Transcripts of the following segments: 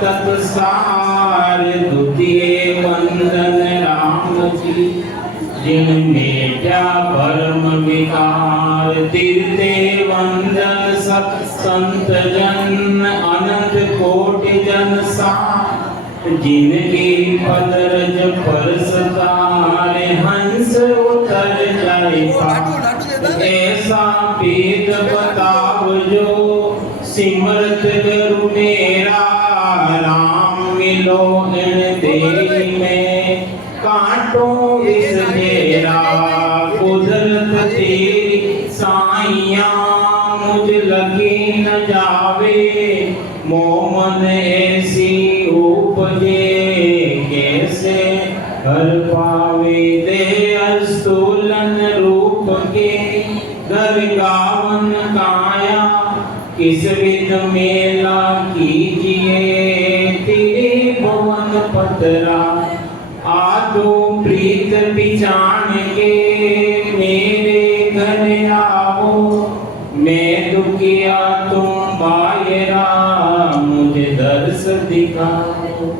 तत्सार द्वितीय वंदन राम जी जिन मेटा परम विकार तीर्थे वंदन सत संत जन अनंत कोटि जन सा जिनकी पदरज परसतारे हंस उतर जाए ऐसा पीत बताओ जो सिमरत गुरु मेरा राम मिलो इन देही में कांटों विष घेरा कुदरत तेरी साइया मुझ लगी न जावे मोमन ऐसी उपजे कैसे हर पावे दे अस्तुलन रूप के घर गावन काया किस विध मेला कीजिए तेरे भवन पतरा आदो प्रीत बिचान के मेरे घर आओ मैं दुखिया तुम बायरा मुझे दर्श दिखाओ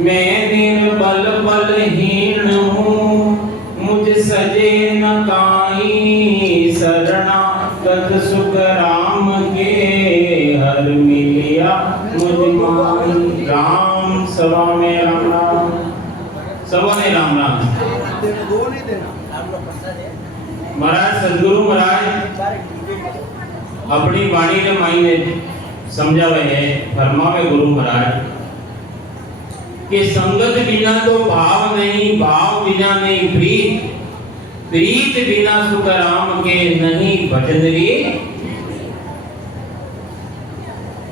मैं निर्बल बलहीन हूँ मुझ सजे न काई शरणागत सुख राम के हर मिलिया मुझ मान राम सभा में राम राम सभा में राम राम महाराज सदगुरु महाराज अपनी वाणी ने मायने समझावे है फरमावे गुरु महाराज कि संगत बिना तो भाव नहीं भाव बिना नहीं प्रीत प्रीत बिना सुख राम के नहीं भजन रे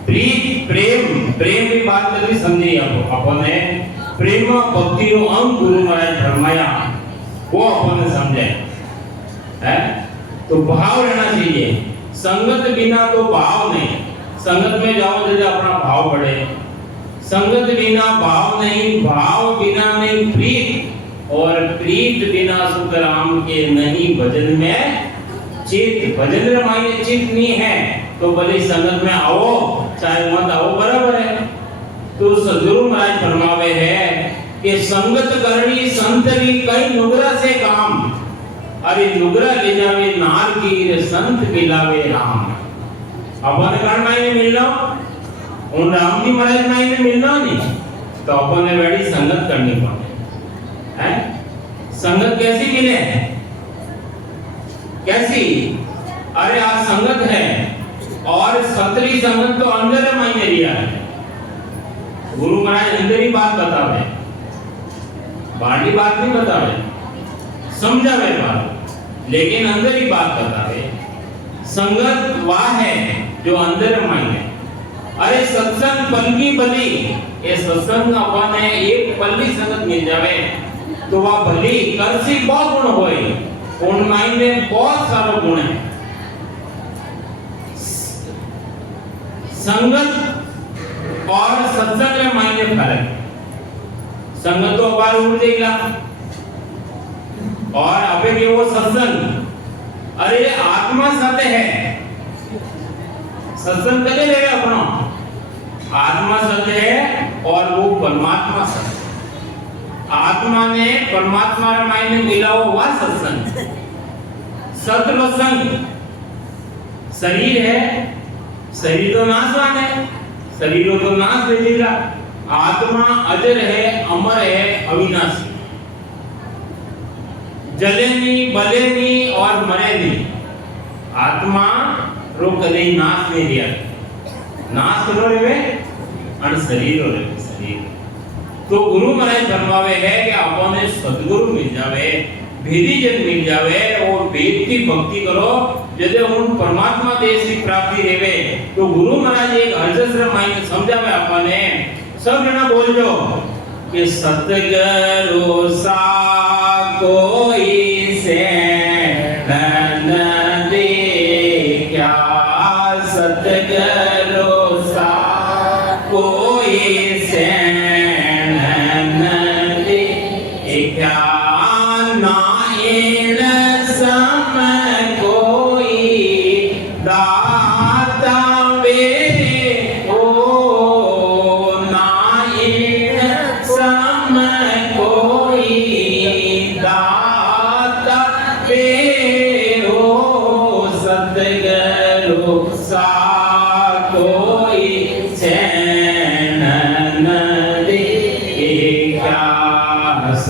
प्रीत प्रेम प्रेम की बात कभी समझी अपने प्रेम भक्ति रो अंग गुरु महाराज फरमाया वो अपने समझे है तो भाव रहना चाहिए संगत बिना तो भाव नहीं संगत में जाओ तो अपना भाव बढ़े संगत बिना भाव नहीं भाव बिना नहीं प्रीत और प्रीत बिना सुख राम के नहीं भजन में चित भजन रमाई चित नहीं है तो भले संगत में आओ चाहे मत आओ बराबर है तो सदगुरु महाराज फरमावे है कि संगत करनी संत की कई नुगरा से काम अरे नुगरा ले जावे नार की संत मिलावे राम अपन कारण मायने मिलना उन राम जी महाराज मायने मिलना नहीं तो अपन ने बड़ी संगत करनी पड़े हैं संगत कैसी मिले कैसी अरे आज संगत है और सतरी संगत तो अंदर मायने लिया है गुरु महाराज अंदर ही बात बतावे बाहरी बात नहीं बतावे समझावे बात लेकिन अंदर ही बात बतावे संगत वह है जो अंदर मायने अरे सत्संग पलकी बली ये सत्संग अपन है एक पल्ली संगत मिल जावे तो वह भली करसी बहुत गुण होए उन मायने बहुत सारे गुण है संगत और सत्संग में मायने फर्क संगत तो अपार उड़ जाएगा और अबे के वो सत्संग अरे आत्मा सत्य है सत्संग कदे लेगा अपना आत्मा सत्य है और वो परमात्मा सत्य आत्मा ने परमात्मा रे मायने मिलाओ हुआ सत्संग सत्संग शरीर है शरीर तो नाशवान है शरीर तो नाश दे देगा आत्मा अजर है अमर है अविनाशी जले नहीं बले नहीं और मरे नहीं आत्मा रो कदे नाश नहीं दिया नाश करो रे अन शरीर रे शरीर तो गुरु महाराज फरमावे है कि आपने सद्गुरु मिल जावे भेदी जन मिल जावे और वेद की भक्ति करो यदि उन परमात्मा देश की प्राप्ति रेवे तो गुरु महाराज एक हर्षस्र मायने समझावे आपने सब जना बोल जो कि सतगुरु सा कोई से धन दे क्या सतगुरु सा कोई से धन दे क्या नाइन सम कोई दाता वे ओ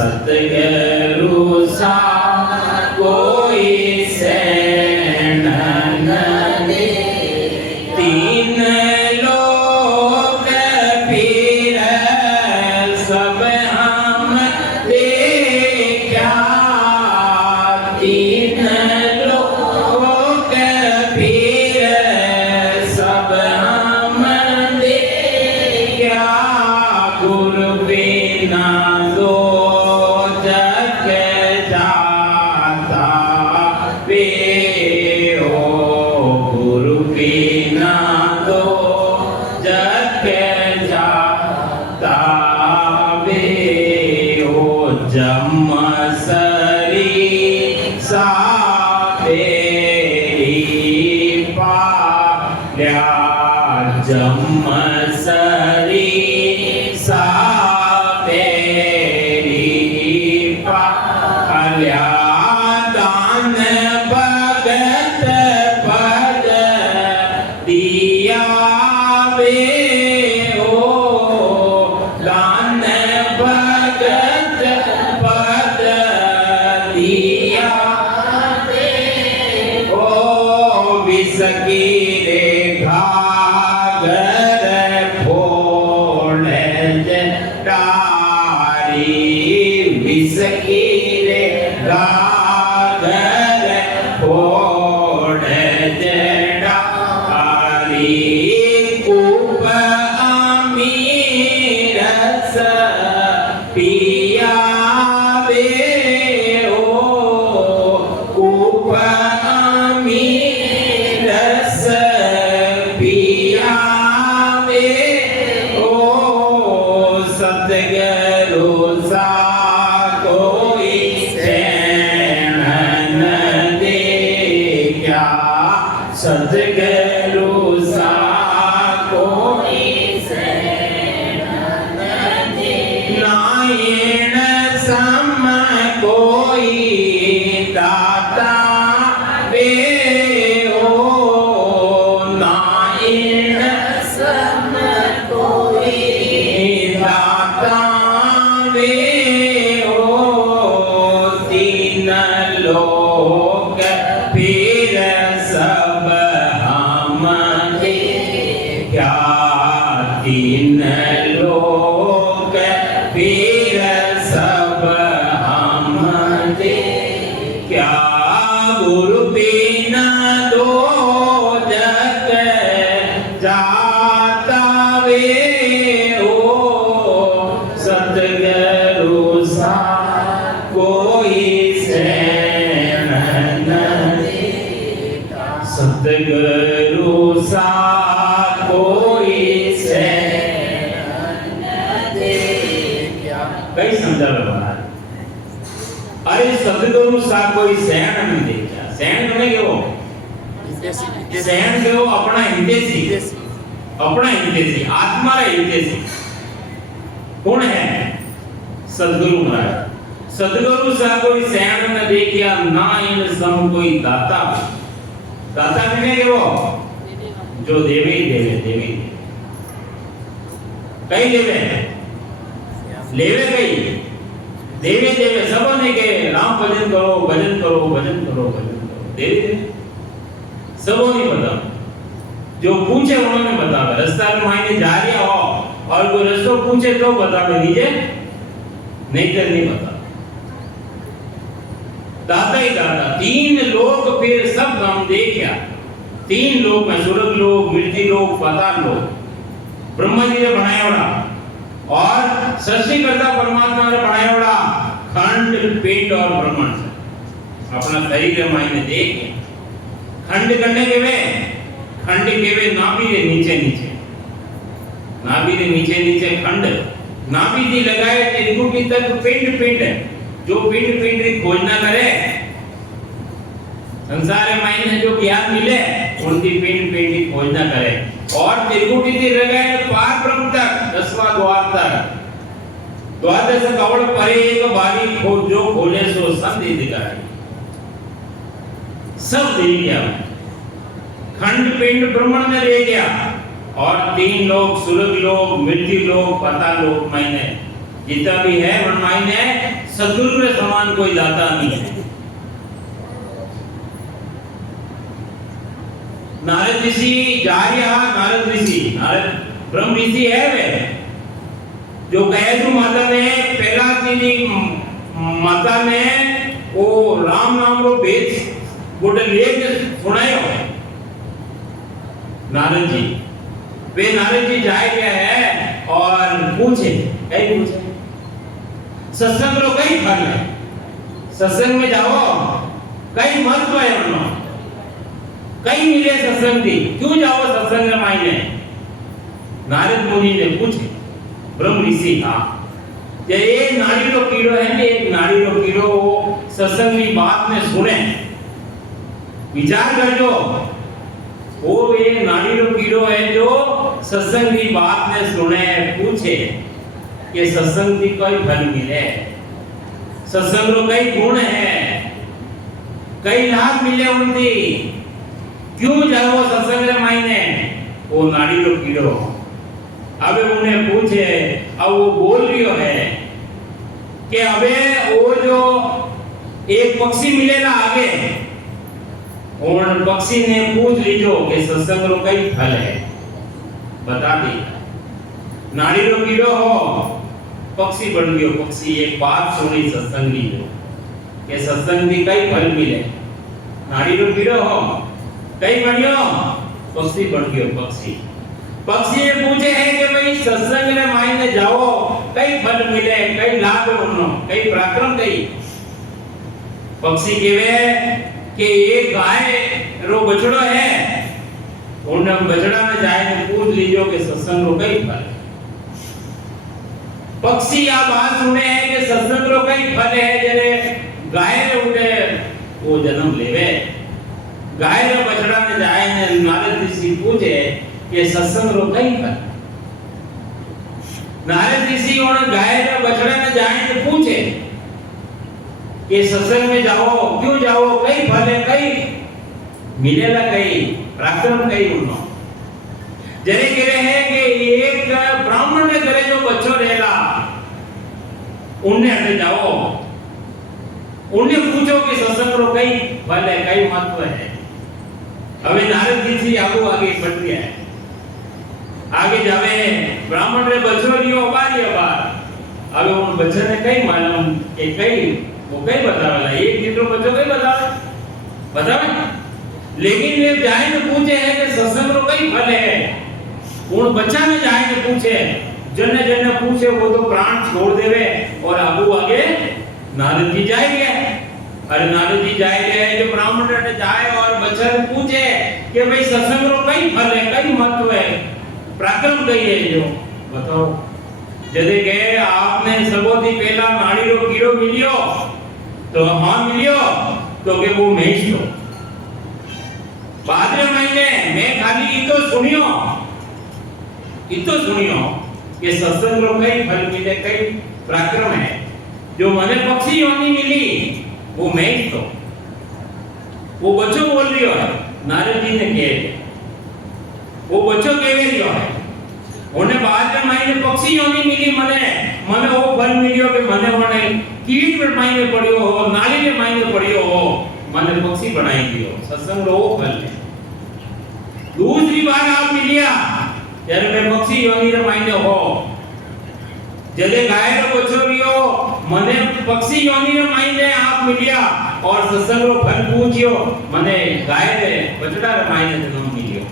सतगुरु सा कोई सैन न दे तीन लोक फिर सब हम देखा तीन लोक फिर सब हम देखा गुरु बिना दो जग जाता वे हो गुरु बिना दो जग जाता वे हो जम सरी सा तेरी पाल्या जम सरी सा तेरी पाल्या दान भगत पद दिया वे ओ दान भगत पद दिया वे ओ विसकी रे घागर फोड़ जटारी विसकी रे घागर फोड़ जटारी कूप अमीरस पिया वे ओ कूप अमीरस पिया वे ओ सतगुरु सा कोई सैन न देखा सतगुरु सा कोई सैन न देखा नायण सम कोई दाता वे ओ नायण सम कोई दाता वे ओ तीन लोक फिर सब हम देखा तीन लोक फिर सब हम देखा गुरु बिना दो जग जाता वे ओ सतगुरु सा कोई सैन न देखा सतगुरु सा कोई सैन न देखा कई समझावे महाराज अरे सतगुरु सा कोई सैन न देखा सैन ने केवो सैन केवो अपना हितेशी आत्मा रे हितेशी कौन है सतगुरु महाराज सतगुरु सा कोई सैन न देखिया ना इन सम कोई दाता दाता किने केवो जो देवे कई देवे लेवे कई देवे सबने के राम भजन करो देवे सबों ने बता जो पूछे उन्होंने बतावे रास्ता में मायने जा रहा हो और कोई रास्ता पूछे तो बतावे दीजिए नहीं तो नहीं बता दाता ही दाता तीन लोग फिर सब हम देखा तीन लोग में स्वर्ग लोग मृत्यु लोग पाताल लोग ब्रह्मा जी ने बनाया और सृष्टिकर्ता परमात्मा ने बनाया खंड पिंड और ब्रह्मांड अपना शरीर मायने देख खंड करने के वे नाभि के नीचे खंड नाभि दी लगाए त्रिकुटी तक पिंड जो पिंड की खोजना करे संसार मायने जो ज्ञान मिले उनकी पिंड की खोजना करे और त्रिकुटी दी लगाए पार ब्रह्म तक 10वां द्वार तक द्वादश कवड़ परे एक बारी खोज जो खोले सो संधि दिखाए सब दे गया खंड पिंड ब्रह्मण में रह गया और तीन लोग सुरग लोग मृत्यु लोग पाताल लोग मैंने जितना भी है मन मायने सदगुरु के समान कोई दाता नहीं है। नारद ऋषि जा रहा, नारद ब्रह्म ऋषि है वे जो गैदू माता ने पहला दिन माता ने वो राम नाम रो वेद गोटे लेख सुनायो नारद जी। वे नारद जी जाए गया है और पूछे सत्संग रो कई फल है, सत्संग में जाओ कई महत्व है उन्नो कई मिले सत्संग थी, क्यों जाओ सत्संग में मायने। नारद मुनि ने पूछे ब्रह्म ऋषि था कि एक नाड़ी रो कीड़ो है ने, एक नाड़ी रो कीड़ो सत्संग की बात में सुने विचार करजो। वो ये नाड़ी रो कीड़ो है जो सत्संग की बात में सुने पूछे कि सत्संग की कोई फल मिले, सत्संग रो कई गुण है, कई लाभ मिले उनकी, क्यों जाओ सत्संग रे मायने। वो नाड़ी रो कीड़ो अब उन्हें पूछे, अब वो बोल रही है कि अबे वो जो एक पक्षी मिलेगा आगे, और पक्षी ने पूछ लीजो कि सत्संग रो कई फल है, बता दी। नाड़ी रो कीड़ो हो पक्षी बन गयो, पक्षी एक बात सुनी सत्संग की जो कि सत्संग की कई फल मिले। नाड़ी रो कीड़ो हो कई बनियो, पक्षी बन गयो पक्षी। पक्षी ने पूछे है कि भाई सत्संग रे मायने जाओ कई फल मिले, कई लाभ उन्नो, कई पराक्रम कई। पक्षी कहवे कि एक गाय रो बछड़ो है, उन बछड़ा में जाए तो पूछ लीजो कि सत्संग रो कई फल। पक्षी आ बात सुने है कि सत्संग रो कई फल है, जरे गाय रे उठे वो जन्म लेवे। गाय रे बछड़ा में जाए ने नारद ऋषि पूछे कि सत्संग रो कई फल। नारद ऋषि और गाय रे बछड़ा में जाए तो पूछे कि सत्संग में जाओ क्यों जाओ, कई फल है, कई मिलेला, कई पराक्रम कई उन्नो। जरे कह रहे हैं कि एक ब्राह्मण के घरे जो बच्चों रहेला उन्हें हटे जाओ, उन्हें पूछो कि सत्संग रो कई फल है, कई महत्व है। अबे नारद ऋषि आगे बढ़ गया है, आगे जावे ब्राह्मण रे बच्चों लियो बारी बार। अबे उन बच्चे ने कई मालूम कि कई वो कई बतावेला, एक दिन रो बच्चों कई बतावे, लेकिन वे जाए तो पूछे है कि सत्संग रो कई फल है। उन बच्चा ने जाए तो पूछे, जने जने पूछे वो तो प्राण छोड़ देवे और आगे नारद जी जाएंगे। अरे नारद जी जाएंगे जो ब्राह्मण ने जाए और बच्चा ने पूछे कि भाई सत्संग रो कई फल है, कई महत्व है, पराक्रम कई है, जो बताओ। जदे गए आपने सबोथी पहला नाड़ी रो कीड़ो मिलियो तो हां मिलियो तो के वो मेष लो बाद में महीने मैं खाली इतो सुनियो कि सत्संग रो कई फल मिले, कई पराक्रम है। जो मने पक्षी योनि मिली वो मेष तो वो बच्चों बोल रही है। नारद जी ने कहे वो बच्चों कह रही है उन्हें बाद में महीने पक्षी योनि मिली, मने वो फल मिलियो कि मने मने कीट में महीने पड़ियो हो, नाली में महीने पड़ियो हो, मने पक्षी बनाई दियो, सत्संग रो फल है। दूसरी बार आप मिलिया जरे मैं पक्षी योनि रे महीने हो, जदे गाय रो बच्चो लियो मने पक्षी योनि रे महीने आप मिलिया और सत्संग रो फल पूछियो, मने गाय रे बछड़ा रे महीने जन्म मिलियो।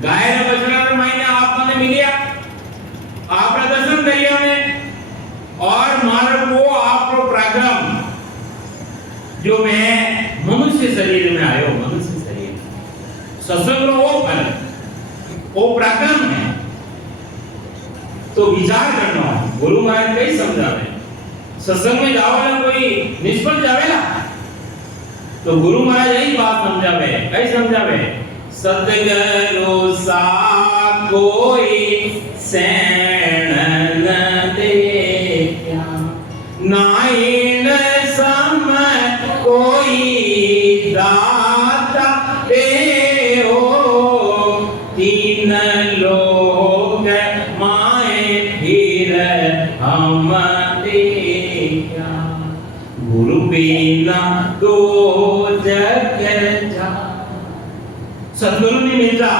गाय रे बछड़ा रे महीने आप मने मिलिया, आप दर्शन करियो ने और मार को आपको पराक्रम जो मैं मनुष्य शरीर में आयो, मनुष्य शरीर सत्संग रो वो फल वो पराक्रम है। तो विचार करना गुरु महाराज कई समझावे, सत्संग में जावेला कोई निष्फल जावेला तो गुरु महाराज यही बात समझावे, कई समझावे सतगुरु सा कोई सैन न देखा, नाइन सम कोई दाता दे हो, तीन लोग माए फिर बिना दो जग जा। सदगुरु नहीं मिलता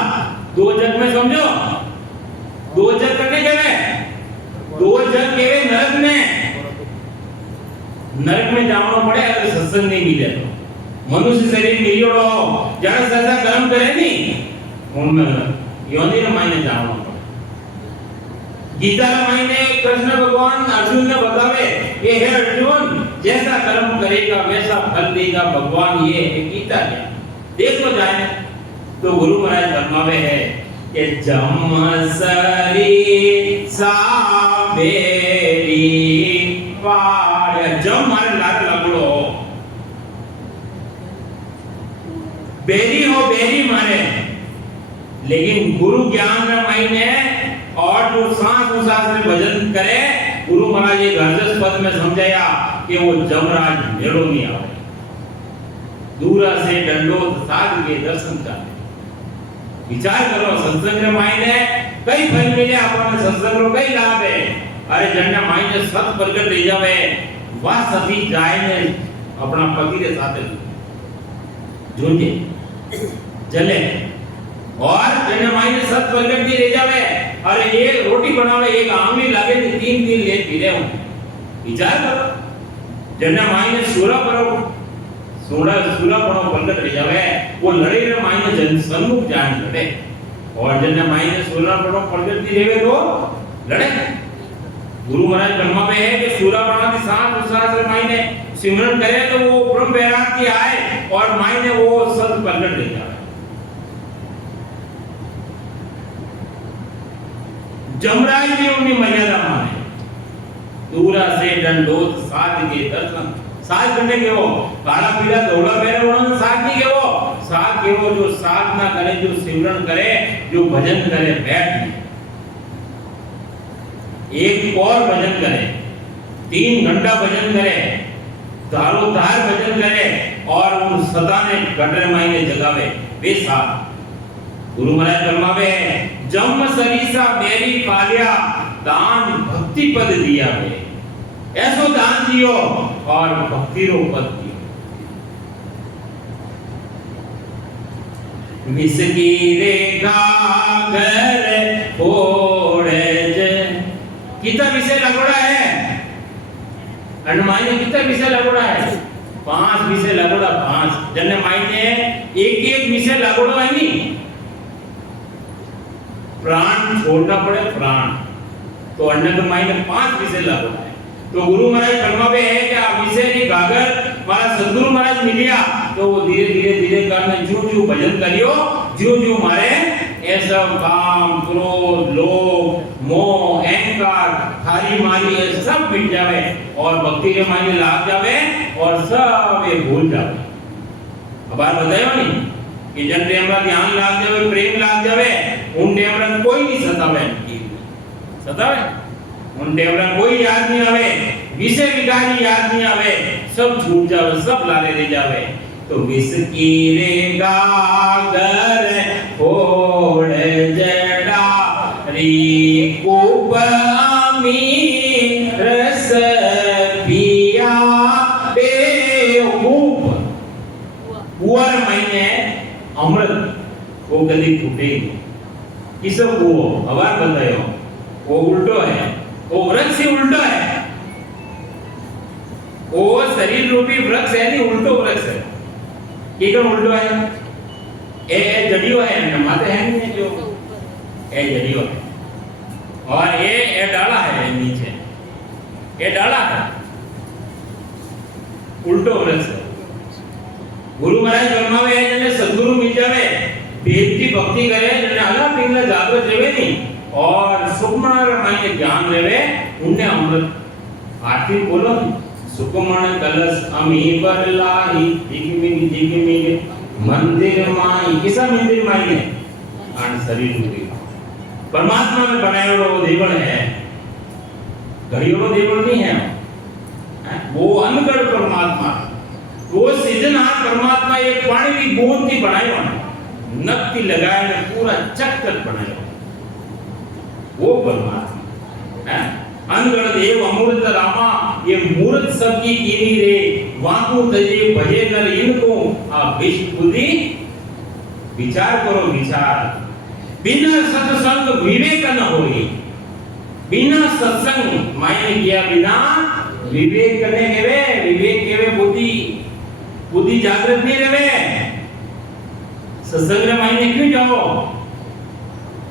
दो जग में, समझो दो जग करने के वे, दो जग के वे नरक में जाना पड़े अगर सत्संग नहीं मिले तो। मनुष्य शरीर मिलियोड़ो जरा सदा कर्म करे नहीं उनमें योनि ने मायने जाना पड़े। गीता मायने कृष्ण भगवान अर्जुन ने बतावे ये है अर्जुन जैसा कर्म करेगा वैसा फल देगा भगवान, ये है गीता क्या देख तो जाए। तो गुरु महाराज फरमावे है कि जम सरी साबेरी वाड़, जम मारे लात लगड़ो बेरी हो बेरी मारे, लेकिन गुरु ज्ञान में मायने और जो सांस में भजन करे, गुरु महाराज ये गर्जस पद में समझाया कि वो जमराज मेलो नहीं आवे, दूरा से दंडोत साध के दर्शन चाहे। विचार करो सत्संग मायने कई फल मिले आपने, सत्संग कई लाभ है। अरे जन्ने मायने सत प्रगट ले जावे वाह सती जाए ने अपना पति के साथ झूठे जले, और जन्ने मायने सत प्रगट ले जावे अरे ये रोटी बनावे एक आंगली लागे तो 3 दिन ले पी ले। विचार करो जन्ने मायने सूरा करो सूरा पड़ो प्रगट ले जावे वो लड़े रे मायने जन सन्मुख जान लड़े, और जन्ने मायने सूरा पड़ो प्रगट दी रेवे तो लड़े। गुरु महाराज ब्रह्मा पे है कि सूरा पड़ा की सांस उसास मायने सिमरन करे तो वो ब्रह्म वैराग्य आए और मायने वो सत प्रगट ले जावे। जमराज ने उन्हें मर्यादा माने, दूरा से दंडोत साध के दर्शन, साध करने के वो काला पीला दौड़ा पहने उन्होंने साध नहीं के वो साध के वो जो साधना करे, जो सिमरन करे, जो भजन करे, बैठ एक और भजन करे, 3 घंटा भजन करे, धारो धार भजन करे और उन सदा ने गडरे मायने जगावे वे साध। गुरु महाराज फरमावे जम सरीसा बेरी पालिया दान भक्ति पद दिया वे, ऐसो दान दियो और भक्ति रो पद दियो। मिसकी रेखा घर फोड़े जे कितना विषय लगोड़ा है, अनुमानी कितना विषय लगोड़ा है, 5 विषय लगोड़ा, 5 जन्ने मायने एक विषय लगोड़ा है नहीं, प्राण छोड़ना पड़े प्राण, तो अन्य के मायने 5 विषय लगोड़ा है। तो गुरु महाराज फरमावे है कि आप विषय की गागर मारा सदगुरु महाराज मिलिया तो वो धीरे करने जो भजन करियो, जो मारे ऐसा काम क्रोध लोभ मोह अहंकार थारी मारी ये सब मिट जावे और भक्ति के मायने लाग जावे और सब ये भूल जावे। अब बात बतायो नहीं कि जन हमरा ध्यान लाग जावे, प्रेम लाग जावे, उन हमरा कोई नहीं सतावे, उन हमरा कोई याद नहीं आवे, विषय विकारी याद नहीं आवे, सब छूट जावे, सब लाले रह जावे। तो विसकी रे गागर फोड़ जड़ा री कुबामी रस पिया बेवकूफ कुआर महीने अमृत वो कभी फूटेगी किसो कुओ अबार बतायो वो उल्टो है, वो वृक्ष से उल्टो है, वो शरीर रूपी वृक्ष है नहीं उल्टो वृक्ष है, एकदम उल्टो है, ए जड़ियो है ना माते है नहीं जो ए जड़ियो है और ये डाला है नीचे, ये डाला है उल्टो वृक्ष है। गुरु महाराज फरमावे है जने सद्गुरु मिल जावे भेद की भक्ति करे जने अलग पिंगला जागृत रेवे नहीं और सुखमण मायने ज्ञान लेवे उन्हें अमृत आरती बोलो सुखमण कलश अमी पर लाही दिगमिग मंदिर माई किसा मंदिर माई है आन शरीर रूपी परमात्मा में बनायो वो देवल है, घड़ियों देवल नहीं है, वो अनगढ़ परमात्मा, वो सृजनहार परमात्मा एक पानी की बूंद की बनायो नक्ति लगाए ने पूरा चक्कर बनायो वो परमात्मा है। अनगढ़ देव अमृत रामा ये मूर्त सबकी कीनी रे वाकू तजे भजे नर इनको आ विश्व बुद्धि विचार करो विचार बिना सत्संग विवेक न होई बिना सत्संग मायने किया बिना विवेक करने केवे विवेक केवे बुद्धि बुद्धि जागृत नहीं रहे सत्संग रे मायने क्यों जाओ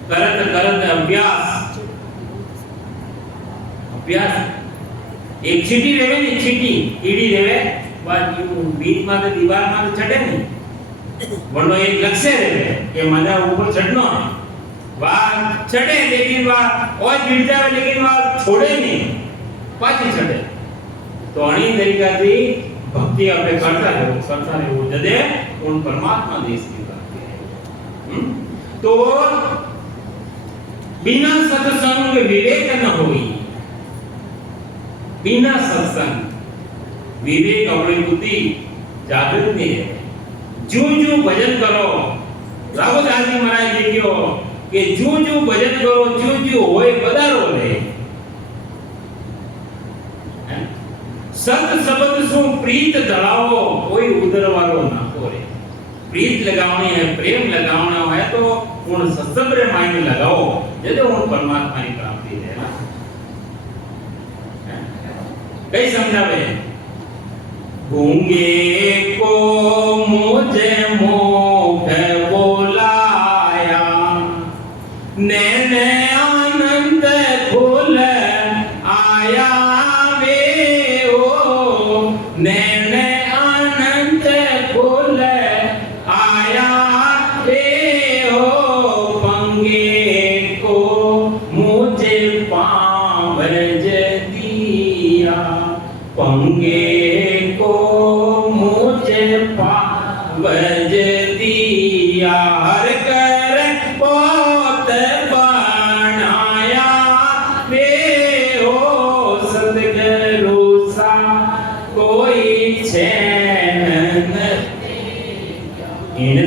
करत करत अभ्यास अभ्यास एक चीटी रेवे ने चीटी ईडी रेवे बाकी बीच में तो दीवार में तो चढ़े नहीं वरना एक लक्ष्य रेवे कि मजा ऊपर चढ़ना है वाह चढ़े लेकिन वाह और गिर जाए लेकिन वाह छोड़े नहीं पाछी चढ़े तो अणी तरीका थी भक्ति अपने करता है वो जदे उन परमात्मा देश की बात है तो बिना सत्संग विवेक न होई बिना सत्संग विवेक अपनी बुद्धि जागृत नहीं है जो जो भजन करो राघोदास जी महाराज लिखियो कि जो जो भजन करो जो जो होए बदारो ले सत शब्द सु प्रीत दलाओ कोई उधर वालो ना करे प्रीत लगावनी है प्रेम लगावना है तो उन सत्संग रे मायने लगाओ जदे उन परमात्मा की प्राप्ति है ना कई समझावे गूंगे को मुझे मुख बोलाया नैने आनंद फूल आया वे ओ नैने आनंद फूल आया वे ओ पंगे को मुझे पावज दिया पंगे को मुझे पावज दिया हर कर पोत बनाया वे हो सदगुरु सा कोई चैन इन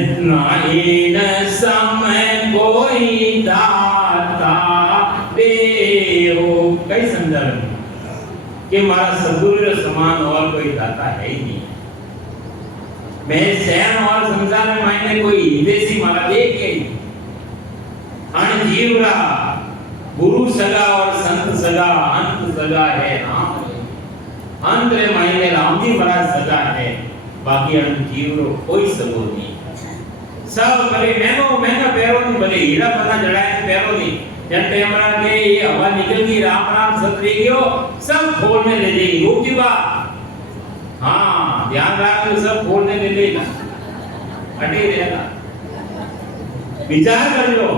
समय कोई दाता वे हो कई समझा कि मारा सदगुरु समान और कोई दाता है ही नहीं मैं सैन और संसार में मायने कोई हिदेसी मारा देख के अन जीवरा गुरु सगा और संत सगा अंत सगा है राम अंत रे मायने राम जी महाराज सगा है बाकी अन जीवरो कोई सगो नहीं सब भले महंगा पैरों नहीं भले हीरा पता जड़ाए पैरों नहीं जब टेमरा के ये हवा निकल गई राम राम सत गयो सब खोलने ले जाएगी रूप की बात हाँ ध्यान रखो सब खोलने ले लेगा अटे रहेगा विचार कर लो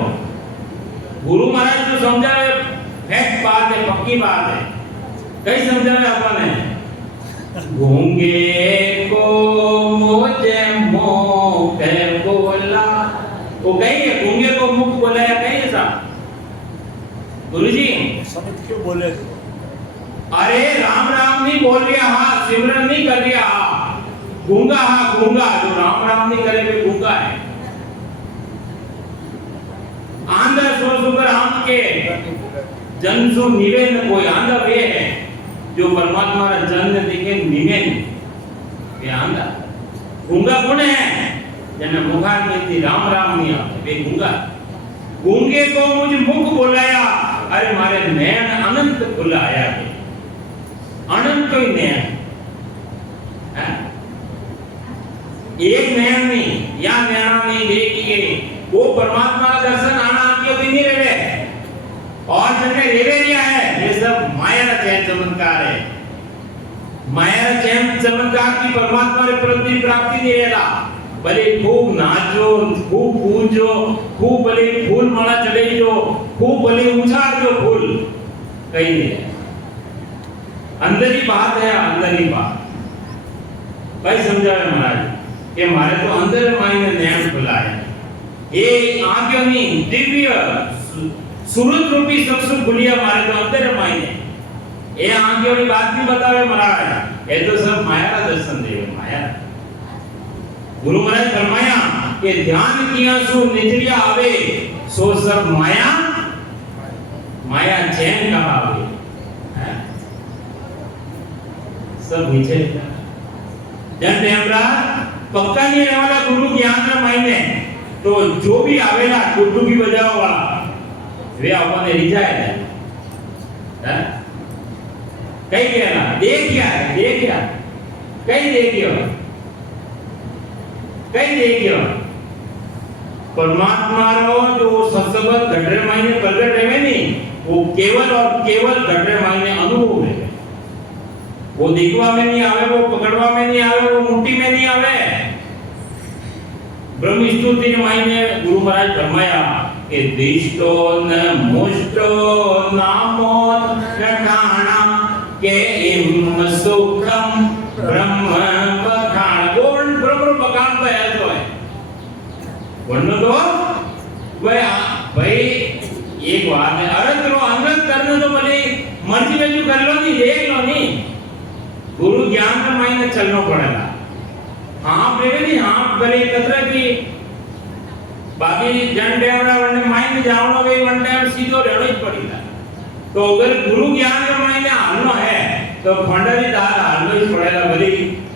गुरु महाराज जो समझावे फैक्ट बात है पक्की बात है कई समझावे आपने गूंगे को मुझे मुख बोला वो कही है गूंगे को मुख बोला या कही ऐसा गुरुजी समझ क्यों बोले अरे राम राम नहीं बोल रहा हाँ सिमरन नहीं कर रहा हाँ गूंगा हाँ गूंगा जो राम राम नहीं करे वे गूंगा है आंधा सो सुकर आम के जनसु निवे न कोई आंधा वे है जो परमात्मा का जन देखे निवे वे आंधा गूंगा कौन है जन मुखार में थी राम राम नहीं आते वे गूंगा गूंगे को मुझे मुख बोलाया अरे मारे नैन अनंत खुलाया है अनंत कोई नैन है एक नैन नहीं या नैना नहीं देखिए वो परमात्मा का दर्शन आना आपके भी नहीं रहे और जिनने रेवे लिया है ये सब माया चैन चमत्कार है माया चैन चमत्कार की परमात्मा रे प्राप्ति नहीं रहेगा भले खूब नाचो खूब पूजो खूब भले फूल माला चढ़े जो खूब भले उछाल जो फूल कहीं नहीं है अंदर ही बात है अंदर ही बात भाई समझावे महाराज ये हमारे तो अंदर मायने नैन खुला है ये आंखों में दिव्य सूरत रूपी चक्षु खुलिया हमारे तो अंदर मायने ये आंखों की बात भी बतावे महाराज ये तो सब माया का दर्शन देवे माया गुरु महाराज फरमाया कि ध्यान किया सो निजरिया आवे सो सब माया माया चैन का आवे सब नीचे जन टेमरा पक्का नहीं रहने वाला गुरु ज्ञान ना मायने तो जो भी आवेला टुटुकी बजावा वाला वे आपने रिझाए है कई कहना देखिया कई देखियो परमात्मा रो जो सत्संग घटरे मायने प्रगट रहे नहीं वो केवल और केवल घटरे मायने अनुभव है वो देखवा में नहीं आवे वो पकड़वा में नहीं आवे वो मुट्ठी में नहीं आवे ब्रह्म स्तुति ने मायने गुरु महाराज फरमाया कि दिष्टो न मुष्टो नामो रखाना के इम सुखम ब्रह्म बखान कौन ब्रह्म बखान तो है तो है वरना तो भाई एक बात है अरत रो अंगत करने तो भले मर्जी में जो कर लो नहीं देख लो नहीं गुरु ज्ञान का मायने चलना पड़ेगा हाँ बेबे नहीं हाँ भले कतरा की बाकी जन डेवरा वरने मायने जावनो वे वरने सीधो रहना ही पड़ेगा तो अगर गुरु ज्ञान का मायने हालनो है तो फंडारी दार हालनो ही पड़ेगा भले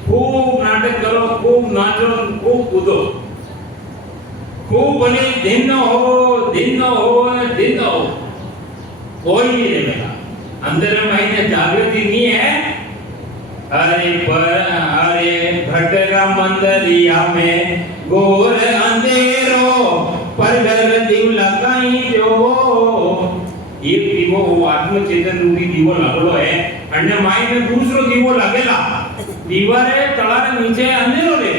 खूब नाटक करो खूब नाचो खूब कूदो खूब भले दिन हो कोई नहीं रहेगा अंदर मायने जागृति नहीं है अरे भटरा मंदरिया में घोर अंधेरो परगर दीव लगाई जो एक दीवो आत्म चेतन रूपी दीवो लगलो है अन्य मायने दूसरो दीवो लगेला दीवारे तळाने नीचे अंधेरो रे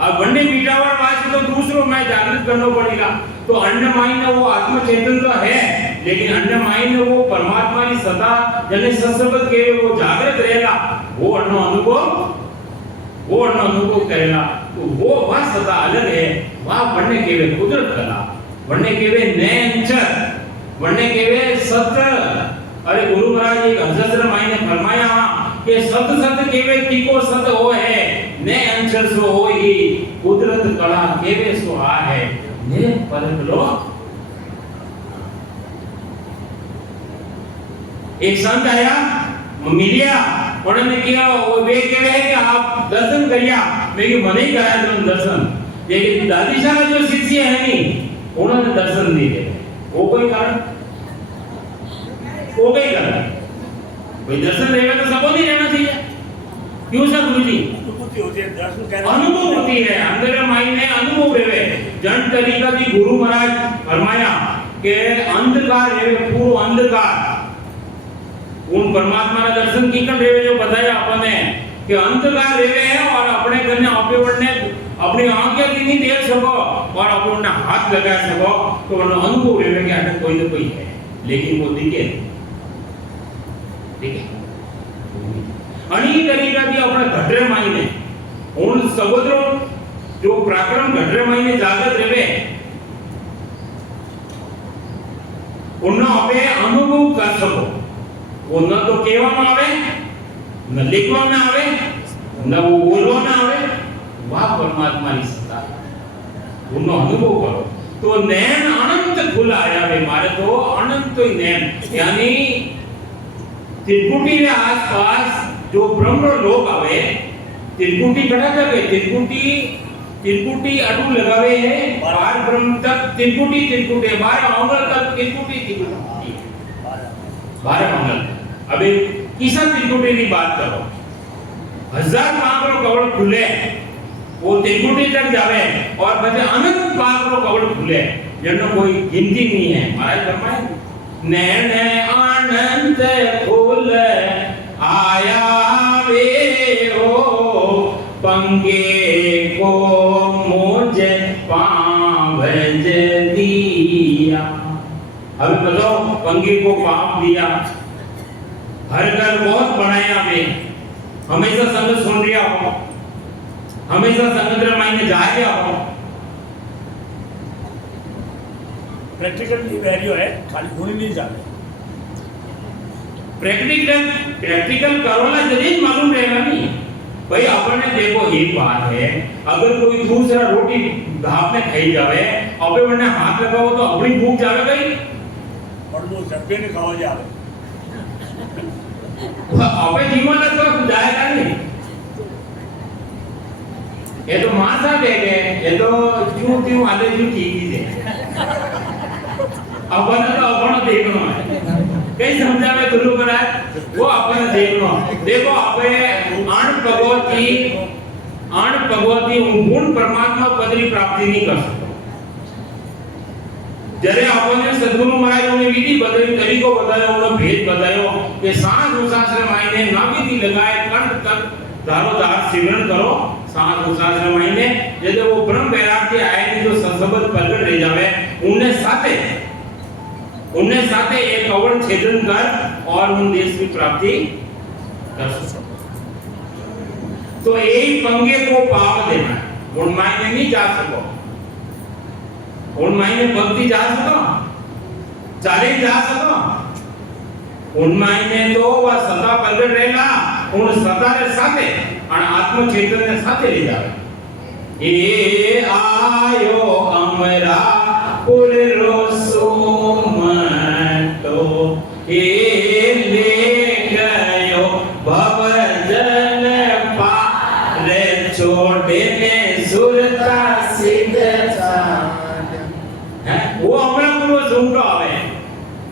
अब वंडे मीठावर वाच तो दूसरो में जागृत करना पड़ेगा तो अन्य मायने वो आत्म चेतन तो है लेकिन अन्य मायने वो परमात्मा की सदा जने सत्संग के वो जागृत रहेगा वो अन्न अनुभव करेगा तो वो वह सदा अलग है वह बनने के वे कुदरत कला बनने के वे नेचर बनने के वे सत्य अरे गुरु महाराज एक हजरत मायने फरमाया कि सत्य के वे टिको सत्य हो है ने अंशर सो होई कुदरत कला के वे सो आ है ने परख लो एक संत आया मिलिया उन्होंने किया वो वे कह रहे कि आप दर्शन करिया मैं कि मने ही कराया तुम दर्शन लेकिन दादी साहब जो शिष्य है नहीं उन्होंने दर्शन नहीं दिए वो कोई कारण भाई दर्शन रहेगा तो सबको नहीं रहना चाहिए क्यों सब गुरुजी अनुभव होती है अंदर मायने अनुभव है जन तरीका की गुरु महाराज फरमाया कि अंधकार है पूरा अंधकार उन परमात्मा का दर्शन की कर रेवे जो बताया आपने कि अंधकार रेवे है और अपने करने आपे वरने अपनी आंखें की नहीं देख सको और अपने हाथ लगा सको तो वरना अनुभव रेवे कि आने कोई ना कोई है लेकिन वो दिखे ठीक है अनी तरीका की अपने घटरे मायने उन समुद्रों जो प्राक्रम घटरे मायने जागृत रेवे उन्हें आपे अनुभव कर सको वो न तो केवा आवे न लिखवा में आवे न वो बोलवा में आवे वह परमात्मा की सत्ता उन्नो अनुभव करो तो नैन अनंत खुला आया वे मारे तो अनंत ही नैन यानी त्रिकुटी के आसपास जो ब्रह्म लोक आवे त्रिकुटी कटा जावे त्रिकुटी अटू लगावे है बार ब्रह्म तक त्रिकुटी 12 अंगल तक त्रिकुटी 12 अंगल अबे किसा त्रिकुटी की बात करो 1000 पाकरो कवड़ खुले वो त्रिकुटी तक जावे और बचे अनंत पाकरो कवड़ खुले जन्नो कोई गिनती नहीं है महाराज फरमाए नैने आनंद फूल आया वे हो पंगे को मुझे पावज दिया अभी बताओ पंगे को पाप दिया हर घर बहुत बनाया वे हमेशा संगत सुन रिया हो हमेशा संगत मायने जा रिया हो प्रैक्टिकल वैल्यू है खाली गुण नहीं जाने प्रैक्टिकल करोना जरूर मालूम रहेगा नहीं भाई अपने देखो एक बात है अगर कोई दूसरा रोटी भाप में खाई जावे अबे वरना हाथ लगाओ तो अपनी भूख जावे गई और वो डब्बे में खावा जावे अबे जीवन तो जाएगा नहीं ये तो मासा देगे ये तो क्यों क्यों आले जो ठीक ही है अपन तो अपन देखनो है कई समझावे गुरु महाराज वो अपन देखनो देखो आपे आण भगवती गुण परमात्मा पदरी प्राप्ति नहीं कर सकते जरे आपने सद्गुरु महाराज ने विधि बताई तरीको बताया उन्होंने भेद बतायो कि सांस उसास रे मायने नाभिति लगाए कंठ तक दारोदार सिमरन करो सांस उसास रे मायने जदे वो ब्रह्म वैराग्य आए जो सशब्द प्रगट रह जावे उन्हें साथे एक कवल छेदन कर और उन देश की प्राप्ति कर सकते तो एक पंगे को पाव देना उन मायने नहीं जा सको उन मायने भक्ति जा सको चाले जा सको उन मायने तो वह सदा प्रगट रहेला उन सदा रे साथे और आत्म चेतन ने साथे ले जावे ए आयो अमरा पुर रोसो मतो ए ले गयो भवजन पारे छोड़े ने सुरता सिद्ध वो अमरा पुरो झूठो आवे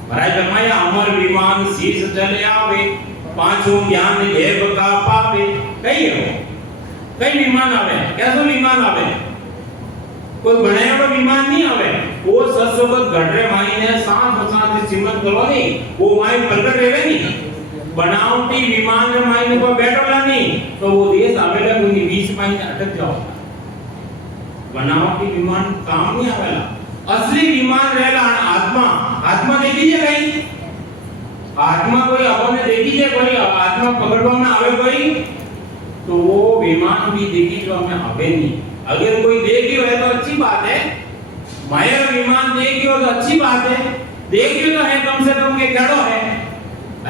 महाराज जमाया अमर विमान शीश चले आवे पांचों ज्ञान देव का पावे कई है कई विमान आवे कैसो विमान आवे कोई बनाया हुआ विमान नहीं आवे वो सत्सबत घटरे माई ने सांस सांस सिमरन करो नहीं वो माई प्रकट रेवे नहीं बनावटी विमान में माई ने को बैठोला नहीं तो वो देश आवेला कोई 20 माई ने अटक जाओ बनावटी विमान काम नहीं आवेला असली विमान रहेला आत्मा आत्मा देखी है कहीं आत्मा कोई अपने देखी है कोई आत्मा पकड़वा में आवे कोई तो वो विमान भी देखी जो हमें आवे नहीं अगर कोई देखियो है तो अच्छी बात है माया विमान देखियो तो अच्छी बात है देखियो तो है कम से कम के कड़ो है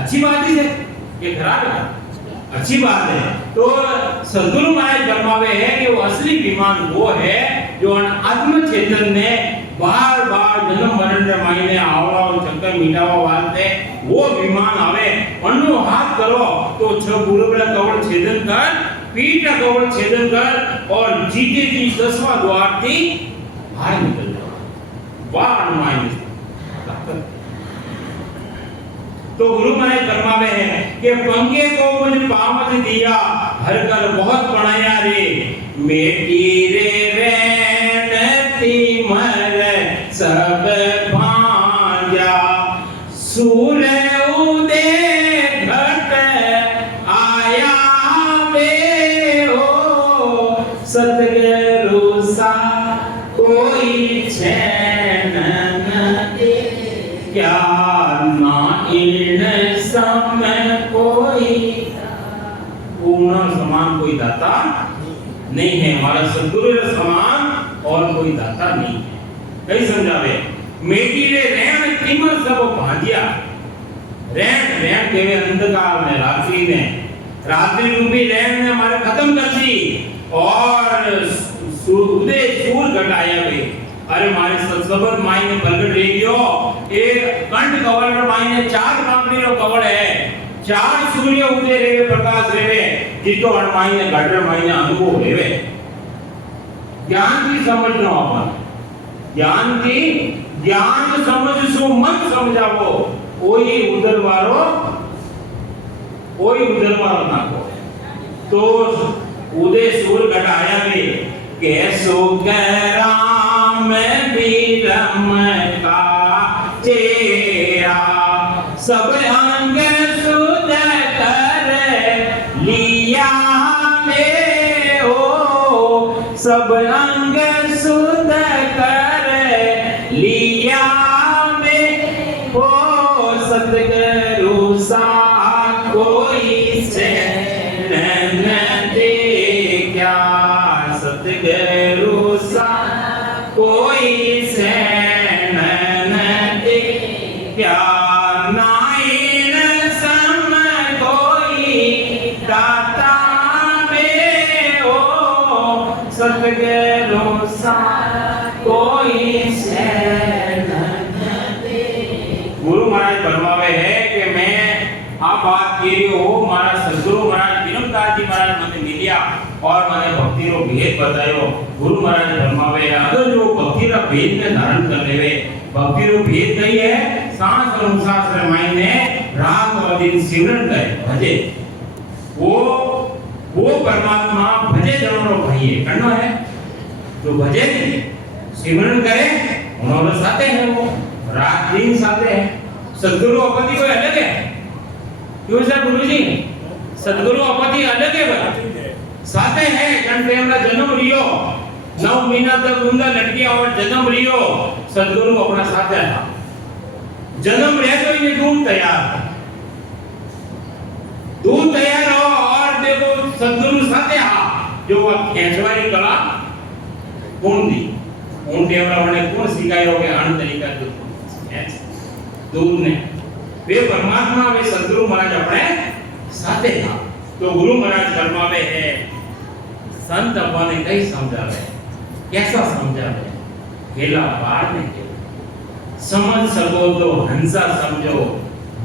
अच्छी बात ही है ये खराब है अच्छी बात है तो सद्गुरु महाराज जमावे है कि वो असली विमान वो है जो आत्म चेतन ने बार बार जन्म मरण रे मायने आववा और चक्कर मिटावा वास्ते वो विमान आवे अन्नो हाथ करो तो छ गुरुग्रह कवल छेदन कर पीठ का कवल छेदन कर और जीते जी 10वां द्वार थी बाहर निकल जाओ वाह अनुमान तो गुरु महाराज फरमावे हैं कि पंगे को मुझ पावत दिया हर कर बहुत बनाया रे मेटी रे रहती मर सब भांजा सूर उदे घट आया वे हो सतगुरु सा कोई छेन न क्या ना इन सम कोई पूर्ण समान कोई दाता नहीं है हमारा सद्गुरु के समान और कोई दाता नहीं है कई समझावे मेटी रे रहन कीमत सब भांजिया रहन रहन केवे अंधकार में रात्रि रूपी रहन ने हमारे खत्म कर दी और उदय सूर घटाया गए अरे मारे सत्सबत माई ने प्रगट रह गयो एक कंठ कवल रे माई ने 4 कांपड़ी रो कवल है 4 सूर्य उदय रे प्रकाश रे जितो हर माई ने घट रे माई ने अनुभव लेवे ज्ञान की समझनो अपन ज्ञान समझ सो मन समझावो कोई उधरवारो नाको तो उदय सूर घटाया वे कैसो राम बीरम का चेरा सब अंग सुध कर लिया में हो सब अंग सुध कर लिया में हो सतगुरु सा कोई से न दे क्या सतगुरु सा कोई से न दे क्या नाइन सम कोई दाता में हो सतगुरु सा कोई से न दे गुरु महाराज फरमावे है कि मैं आ बात कह रही हो मारा सद्गुरु महाराज विनोदास जी महाराज मने मिलिया और मैंने भक्ति रो भेद बतायो। गुरु महाराज फरमावे अगर जो भक्ति रा भेद ने धारण कर लेवे, भक्ति रो भेद नहीं है सांस और उसास रे मायने रात और दिन सिमरन करे भजे, वो परमात्मा भजे जनो भाई है करना है। जो भजे सिमरन करे उन्होंने साथे हैं, वो रात दिन साथे हैं। सदगुरु अपति कोई अलग है क्यों सर गुरुजी? सदगुरु अपति अलग है भाई, साथे हैं। कंटे हमरा जन्म लियो 9 महीना तक उंदा लटकिया और जन्म लियो, सदगुरु अपना साथे था। जन्म रहे तो ये दूध तैयार हो और देखो सदगुरु साथे हा जो खेचवारी कला कौन दी उन टेवरा ने कौन सिखायो के अन तरीका दूध ने वे परमात्मा वे सदगुरु महाराज अपने साथे था। तो गुरु महाराज फरमावे है संत अपने कई समझावे, कैसा समझावे? खेला पार ने के समझ सको तो हंसा समझो,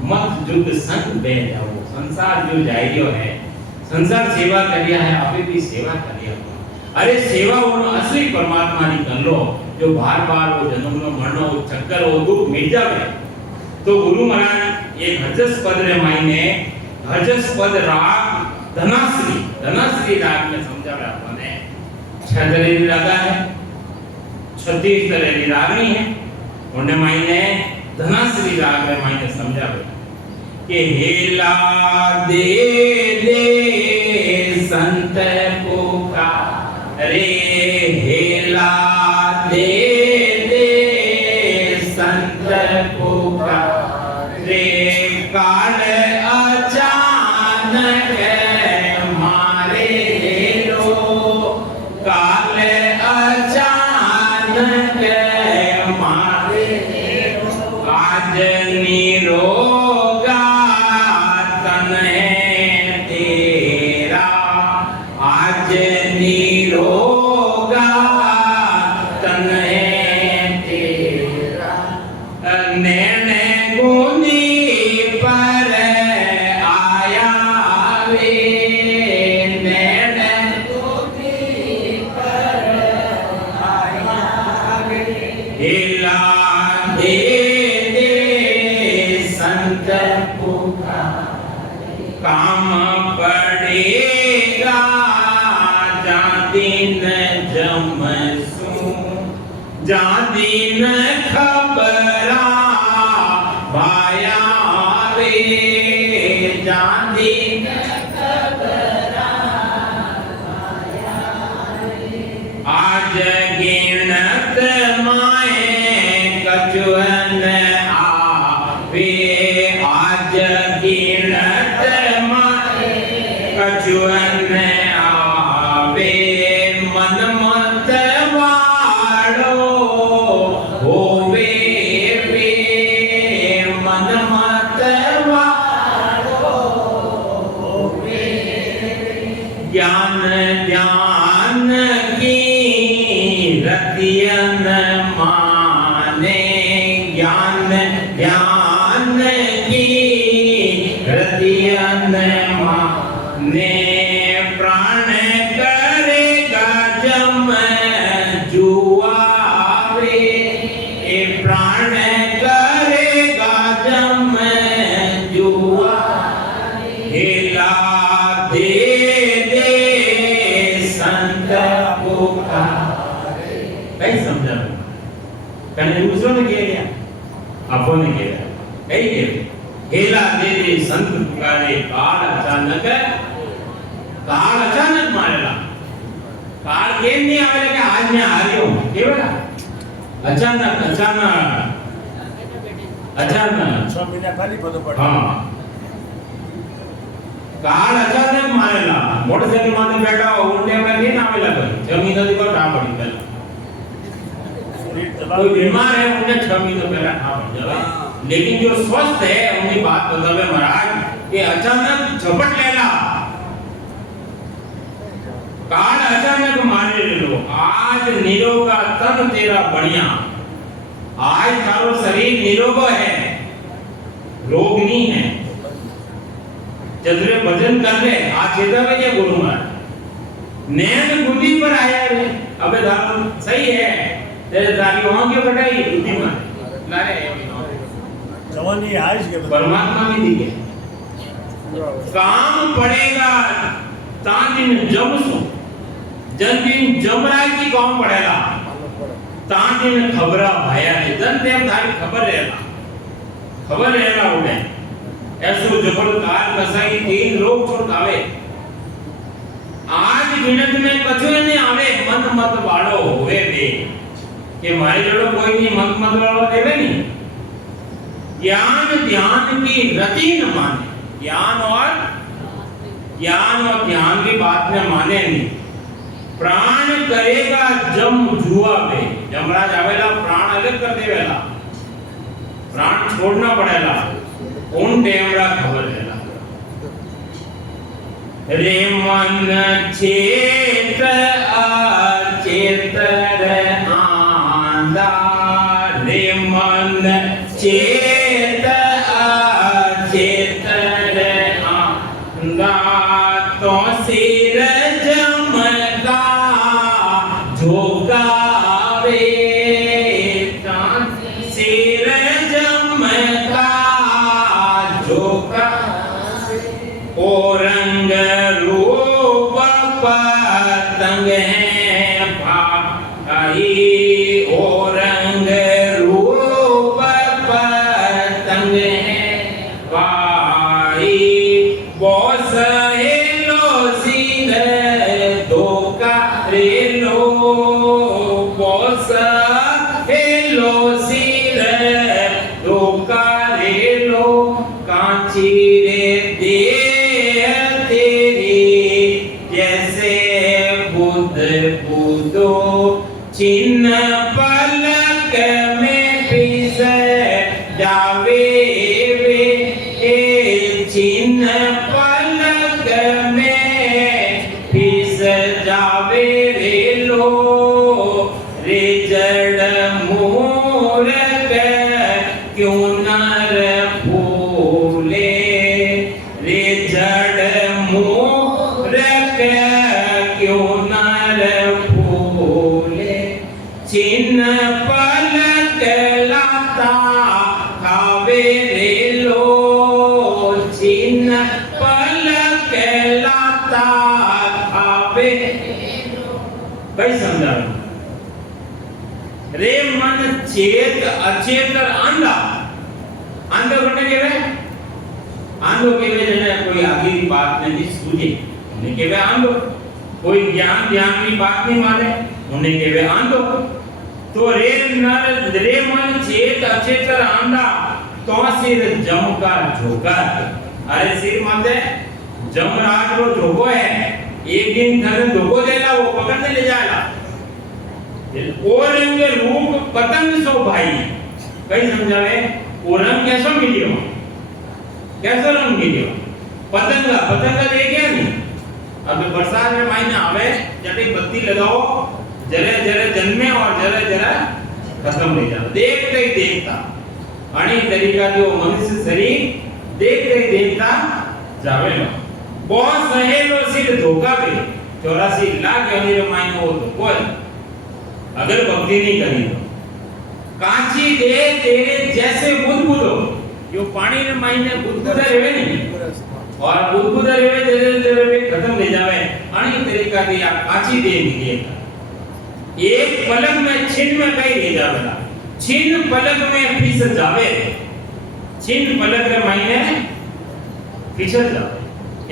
मत जुग संग बह जाओ। संसार जो जाइयो है, संसार सेवा करिया है, आपे भी सेवा करिया। अरे सेवा वो असली परमात्मा नी कर लो, जो बार बार वो जन्म नो मरनो वो चक्कर वो दुख मिट जावे। तो गुरु महाराज ये हजस पद रे मायने हजस पद राग धनाश्री राग में समझावे आपने। 6 तरह की राग है, 36 तरह की रागनी है, उन्हें मायने धनाश्री राग में मायने समझावे कि हेला दे दे संत पुकार रे, हेला दे दे संत पुकार रे, काल अचानक मारे लो, काल अचानक मारे लो, आज निरोगा तन है तेरा, आज निरोगा तन है तेरा, नैन गुनी पर आया वे, नैन गुनी पर आया वे, हिला दे दे संत पुकार, काम पड़ेगा जा दिन जमसू, जा दिन खबरा भाया वे, जा दिन खबरा भाया वे, आज गिनत माए कचुअन आवे, आज गिनत माए कचुअन आवे, मन मत वाड़ो होवे वे, मन मत वाड़ो होवे, ज्ञान ध्यान की रतियन माने, ज्ञान ध्यान की रतियन माने, प्राण करेगा जम जुआवे, ए प्राण करेगा जम जुआवे, हिला दे दे संत पुकारे। कई समझा कने दूसरों ने किया गया, आपो ने किया कई के हेला दे दे संत पुकारे, काल अचानक मारेला। काल केम नहीं आवेला के आज मैं हार्यो केवला अचानक 6 महीना खाली पदो पड़ा। हाँ काल अचानक मारेला, मोटरसाइकिल माथे बैठा हो उल्टे में नहीं आवेला कोई 6 महीना दी को टा पड़ी पहला, कोई बीमार है उन्हें 6 महीने पहला टा पड़ जावे, लेकिन जो स्वस्थ है उनकी बात बतावे महाराज कि अचानक झपट लेला, काल अचानक मारे लो, आज निरोगा तन तेरा बढ़िया, आज तारो शरीर निरोग है, रोग नहीं है। जदरे भजन कर ले आज चेतावे के गुरु महाराज नैन बुद्धि पर आया रे अबे धारो सही है तेरे तारी वहां क्यों कटाई बुद्धि में लारे जवानी आज के परमात्मा भी दी है काम पड़ेगा तादिन जब सो जन दिन जमराज की काम पड़ेगा तादिन खबरा भाया ने जन देव थारी खबर रहेला उड़े ऐसो जबल काल कसाई तीन लोग छोड़ आवे आज मिनट में कछु ने आवे मन मत वाड़ो होवे बे कि मारे जड़ो कोई नहीं मत वाड़ो देवे नहीं ज्ञान ध्यान की रति न माने ज्ञान और ध्यान की बात में माने नहीं प्राण करेगा जम जुआ पे जमराज आवेला प्राण अलग कर देवेला प्राण छोड़ना पड़ेगा उन टेमरा खबर लेला रे मन चेत अचेत रे आंदा रे मन चेत अचेत रे आंदा तो सिर जमका झोकावे सिर जमका झोकावे ओ रंग रूप पतंग है भाई ओ रंग रूप पतंग है भाई बॉस हेलो सीधे धोखा रे लो बॉस हेलो सीधे धोखा रे लो कांची रे दे तेरी जैसे बुद्ध बुदो चिन्ह पलक में पिस जावे वे ए चिन्ह पलक में पिस जावे रे लो रे जड़ मूरख क्यों नर फूले रे जड़ मूरख क्यों नर फूले चिन्ह पलक लाता खावे रे लो चिन्ह पलक लाता खावे भाई समझा रे मन चेत अचेत आंधा आंधो करने के वे आंधो के वे जने कोई आगे की बात नहीं सूझे उन्हें के वे आंधो कोई ज्ञान की बात नहीं माने उन्हें के वे आंधो तो रे नर रे मन चेत अचेत आंधा तो सिर जम का झोका अरे सिर माते जमराज रो झोको है एक दिन धन धोको देला वो पकड़ने ले जाएगा ओरंग रूप पतंग सो भाई कई समझावे ओरंग कैसो मिलियो कैसो रंग मिलियो पतंग देखे नहीं अब बरसात में महीने आवे जब बत्ती लगाओ जरे जरे जन्मे और जरे जरे खत्म हो जाए देखते ही देखता आणि तरीका जो मनुष्य शरीर देखते ही देखता जावे लो बहुत सहेलो सिर धोखा पे 84 लाख योनि महीने हो तो कोई अगर भक्ति नहीं करी तो कांची दे तेरे जैसे बुदबुदो जो पानी में महीने बुदबुदा रहे नहीं और बुदबुदा रहे धीरे धीरे खत्म हो जावे आणि तरीका की आप कांची दे दीजिएगा एक पलक में छिन में कहीं नहीं जावेगा छिन पलक में फिसल जावे छिन पलक में महीने फिसल जावे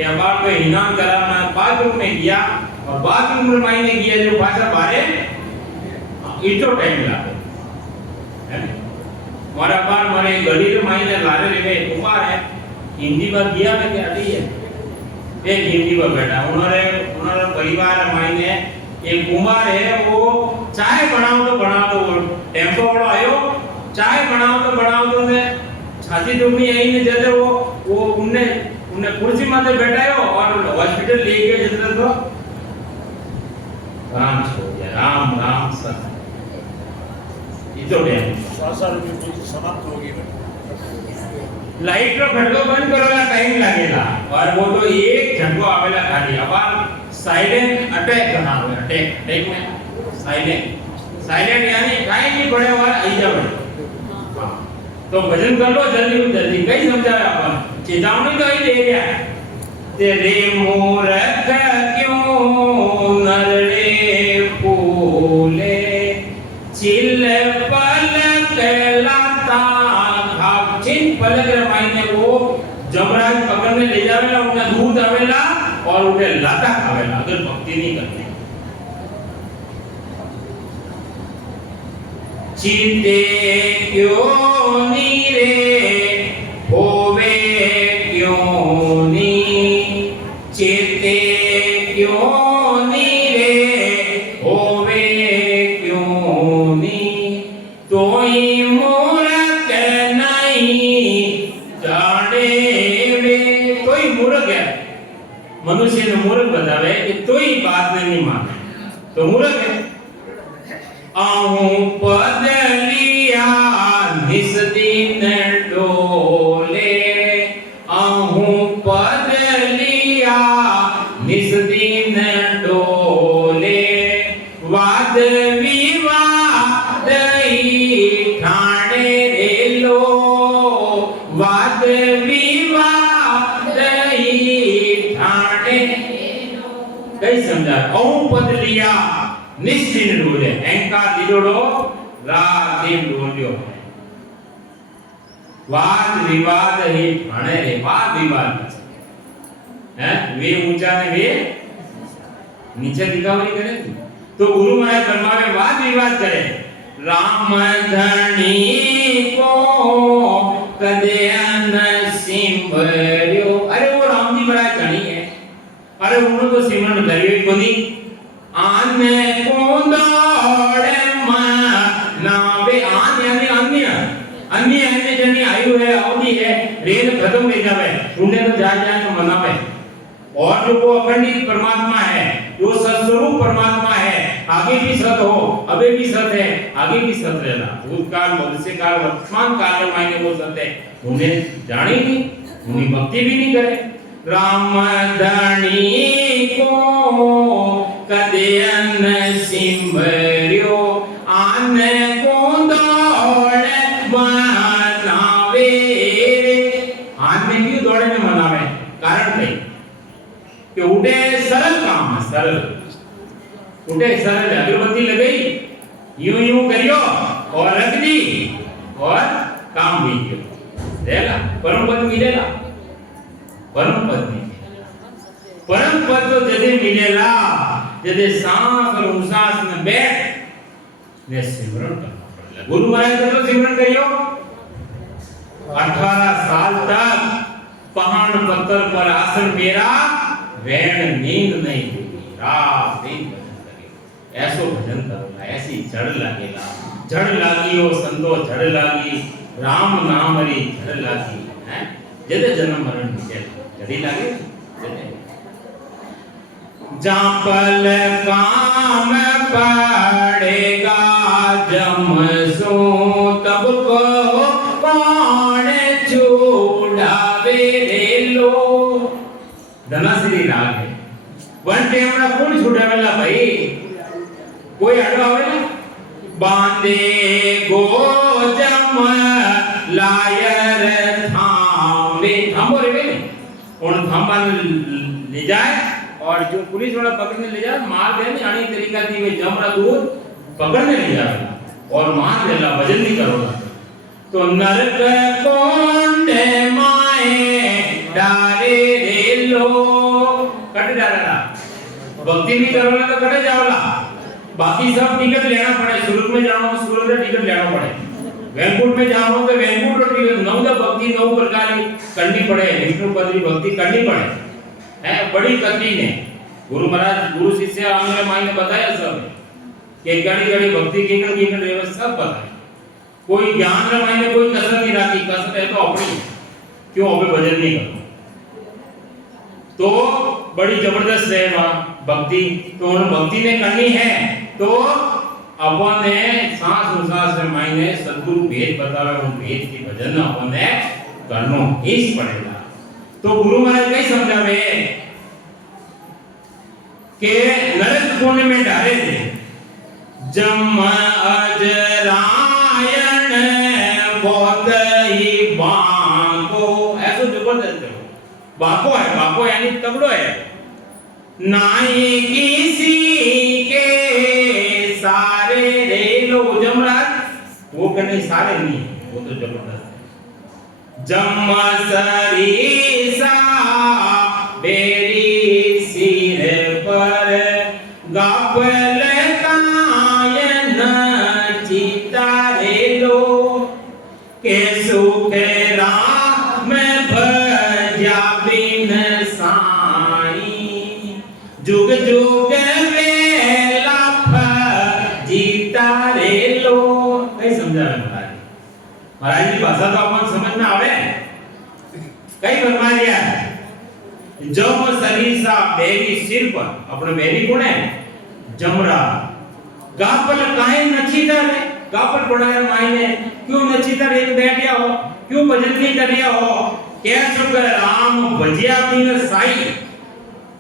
ये बात को इनाम करा मैं बाथरूम में गया और बाथरूम में महीने गया जो भाषा बारे इतो टाइम लागे है मारा बार मारे गली रे महीने लारे रे कुमार है हिंदी में गया में क्या दी है एक हिंदी में बैठा उन्होंने परिवार महीने एक कुमार है वो चाय बनाओ तो वो टेम्पो वाला आयो चाय बनाओ तो ने छाती दुखनी आई ने जैसे वो उन्ने कुर्सी माथे बैठायो और हॉस्पिटल ले गए जैसे तो राम छोड़ दिया राम सत इतो टाइम श्वासा की पूरी समाप्त होगी लाइट रो घटको बंद करोला टाइम लागेला और वो तो एक झटको आवेला खाली अब साइलेंट अटैक करना है। अटैक अटैक में साइलेंट साइलेंट यानी काई नहीं पड़े वाला आई जावे। हां तो भजन कर लो जल्दी जल्दी। कई समझाया अपन चेतावनी तो ही दे दिया तेरे मूर्ख क्यों नरड़े फूले चिल पलक लाता घाव चिन पलक रमाईने वो जमराज पकड़ने ले जावेला उन्हें दूध आवेला और उन्हें लाता खावेला अगर भक्ति नहीं करते। चिते क्यों नीरे होवे क्यों नी चिते क्यों नीरे होवे क्यों नी तोई मूर्ख नहीं जाने वे। कोई मूर्ख है मनुष्य ने मूर्ख बतावे कि तोई बात नहीं माने तो मूर्ख है। आहू पद लिया निस दिन डोले आहू पद लिया निस दिन डोले वाद विवाद ठाणे रे लो वाद विवाद ठाणे कई समझा। आहू पद लिया निश्चिन डोले अहंकार दिलोड़ो राधे डोलियो वाद विवाद ही ठाणे रे वाद विवाद है वे ऊंचा ने वे नीचे दिखावरी करे तो गुरु महाराज फरमावे वाद विवाद करे। राम धनी को कदे अन सिमरियो अरे वो राम जी बड़ा धनी है अरे उन्होंने तो सिमरन करियो ही कोनी आने कोंदोड़े नावे आन यानी अन्य अन्य अन्य जनी आयु है अवधि है रेल खत्म ले जावे उन्हें तो जाए तो मनावे। और जो वो अखंडित परमात्मा है जो सत्स्वरूप परमात्मा है आगे भी सत हो अबे भी सत है आगे भी सत रहना भूतकाल भविष्य काल वर्तमान काल में मायने वो सत है उन्हें जाने नहीं उन्हें भक्ति भी नहीं करे। राम धनी को कदे अन सिमरियो आन कोंदोड़े मनावे आन में क्यों दौड़े में मनावे कारण नहीं कि उठे सरल काम है सरल उठे सरल अगरबत्ती लगाई यूं यूं करियो और रख दी और काम भी किया देला परम पद मिलेला परम पद नहीं परम पद तो जदे मिलेला जदे सांस और उसास में बैठ ने सिमरन करना पड़ेगा। गुरु महाराज तो सिमरन करियो 18 साल तक पहाड़ पत्थर पर आसन मेरा वैन नींद नहीं होगी रात दिन भजन करियो ऐसो भजन करोगा ऐसी जड़ लगेगा जड़ लागी ओ संतो जड़ लागी राम नाम री जड़ लागी है जदे जन्म मरण मिले जड़ी लागे जदे जापल काम पड़ेगा जमसो तब को कौन छुड़ावे रे लो। धनाश्री राग है वन टेमड़ा कौन छुड़ावेला भाई कोई अड़ो आवेला बांधे गो जम लायर थामे थामो रे वे उन थामा ले जाए और जो पुलिस वाला पकड़ने ले जाए मार देने आनी तरीका थी वे जमरा दूर पकड़ने ले जाए और मार देला वजन नहीं करोगा तो नरक कोंडे माए डारे रे लो कट डाला भक्ति भी करोला तो कट जाओला बाकी सब टिकट लेना पड़े सूरत में जाना तो सूरत में टिकट लेना पड़े वैकुंठ में जाना तो वैकुंठ और टिकट नौ भक्ति 9 प्रकार की करनी पड़े विष्णु पद की भक्ति करनी पड़े है बड़ी कठिन है। गुरु महाराज गुरु शिष्य आंग्ल माई ने बताया सब कि गणी गणी भक्ति की व्यवस्था सब बताया कोई ज्ञान रे माई ने कोई कसर नहीं रखी कसर है तो अपनी क्यों अबे भजन नहीं करना तो बड़ी जबरदस्त है वहाँ भक्ति तो उन्होंने भक्ति ने करनी है तो अपन ने सांस उसास में माई ने सद्गुरु भेद बतावे उन भेद की भजन अपन ने करनो ही पड़ेगा। तो गुरु महाराज कई समझावे के नरक कोने में डाले थे जम अजरायण बहुत ही बाको, ऐसा जबरदस्त है। बाको है, बाको यानी तगड़ो है। नाई किसी के सारे रे लो जमराज, वो करने सारे नहीं, वो तो जबरदस्त है। जम सरीसा बेरी सिर पर गापल कायन चिता रे लो के सुख राम भजा बिन साई जुग जुग वेला जीता रे लो। कई समझा महाराज, महाराज की भाषा तो अपन समझ में आवे। कई फरमा दिया जब सरीसा बेरी सिर पर, अपने बेरी कौन है? जमरा। गापल काहे नचीता रे, गापल पड़ा मायने क्यों नचीता रे बैठिया हो, क्यों भजन नहीं कर रिया हो? क्या सुख राम भजिया बिन साई,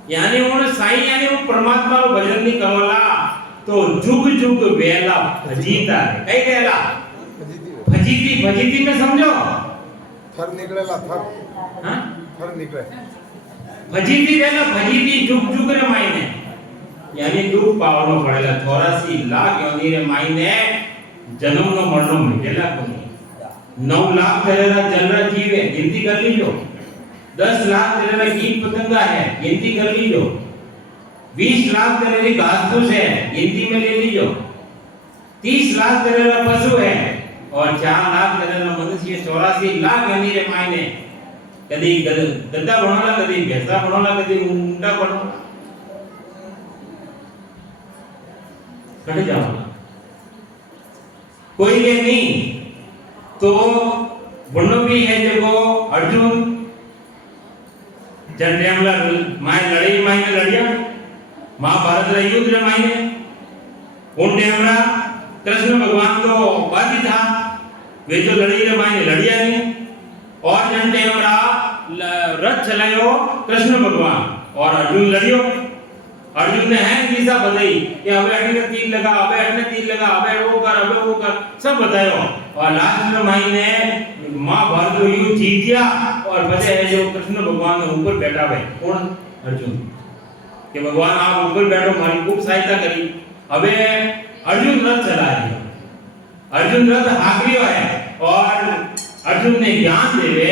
यानी उन साई यानी वो परमात्मा रो भजन नहीं करवाला तो जुग जुग वेला भजीता है। कई वेला भजीती, भजीती में समझो थर निकलेला, थर हां थर निकले भजीती वेला भजीती जुग जुग रे मायने यानी दुख पावनो पड़ेला। 84 लाख योनि रे मायने जन्म नो मरणो मिटेला कोनी। 9 लाख तेरा जलरा जीवे, गिनती कर लीजो। 10 लाख तेरा कीट पतंगा है, गिनती कर लीजो। 20 लाख तेरे घास फूस है, गिनती में ले लीजो। 30 लाख तेरा पशु है और 4 लाख तेरा मनुष्य। 84 लाख यानी रे मायने कदी गद्दा बनोला, कदी भैंसा बनोला, कदी ऊंटा बनोला, कट जाओ कोई के नहीं। तो बनो भी है देखो अर्जुन जन्मेमला माय लड़ाई मायने लड़िया, महाभारत रे युद्ध रे मायने उन टेमरा कृष्ण भगवान तो बाधी था, वे जो लड़ी रे मायने लड़िया नहीं। और जन टेमरा रथ चलायो कृष्ण भगवान और अर्जुन लड़ियो। अर्जुन ने है दिशा बताई कि अबे अटने तीर लगा, अबे अटने तीर लगा, अबे वो कर, अबे वो कर, सब बतायो। और लास्ट में मायने महाभारत को युद्ध जीत गया और बचे है जो कृष्ण भगवान ने ऊपर बैठा हुआ है। कौन? अर्जुन। कि भगवान आप ऊपर बैठो, हमारी खूब सहायता करी। अबे अर्जुन रथ चला रही, अर्जुन रथ हाँक रियो है और अर्जुन ने ज्ञान देवे,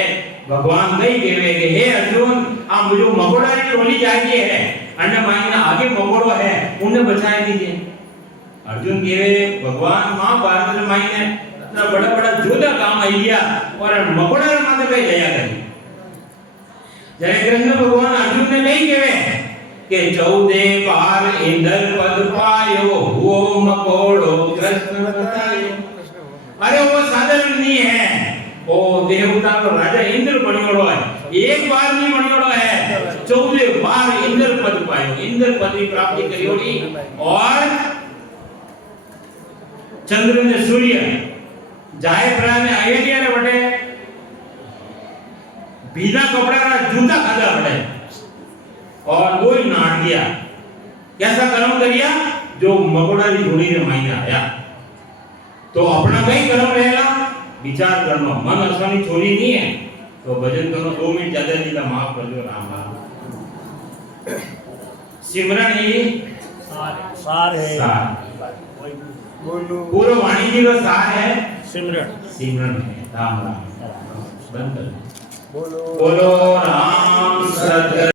भगवान कही देवे कि हे अर्जुन आप मुझे मकोड़ा री टोली जाती है, अन्य मायने आगे मकोड़ो है, उन्हें बचाए दीजिए। अर्जुन केवे भगवान महाभारत रे मायने इतना बड़ा बड़ा जोधा काम आई गया और मकोड़ा रे माथे पे गया करी। जय कृष्ण भगवान अर्जुन ने नहीं केवे कि 14 बार इंद्र पद पायो वो मकोड़ो कृष्ण बतायो। अरे वो साधारण नहीं है, वो देवता को राजा इंद्र बनियोड़ो है, एक बार नहीं बनियोड़ो है, 14 बार इंद्र पद पायो, इंद्र पद की प्राप्ति करियोड़ी। और चंद्र ने सूर्य जाए प्रा ने आईडिया रे बटे भीना कपड़ा का जूता खादा बटे और कोई नाट दिया। कैसा कर्म करिया? जो मकोड़ा री धूड़ी रे मायने आया। तो अपना कई कर्म रहेला, विचार करनो, मन असली छोरी नहीं है तो भजन करो। 2 मिनट ज्यादा दिला माफ कर दो राम राम। सिमरन ही सार है, सार बोलो पूरा वाणी जी का सार है सिमरन। सिमरन है राम राम। बंद कर। बोलो बोलो राम सत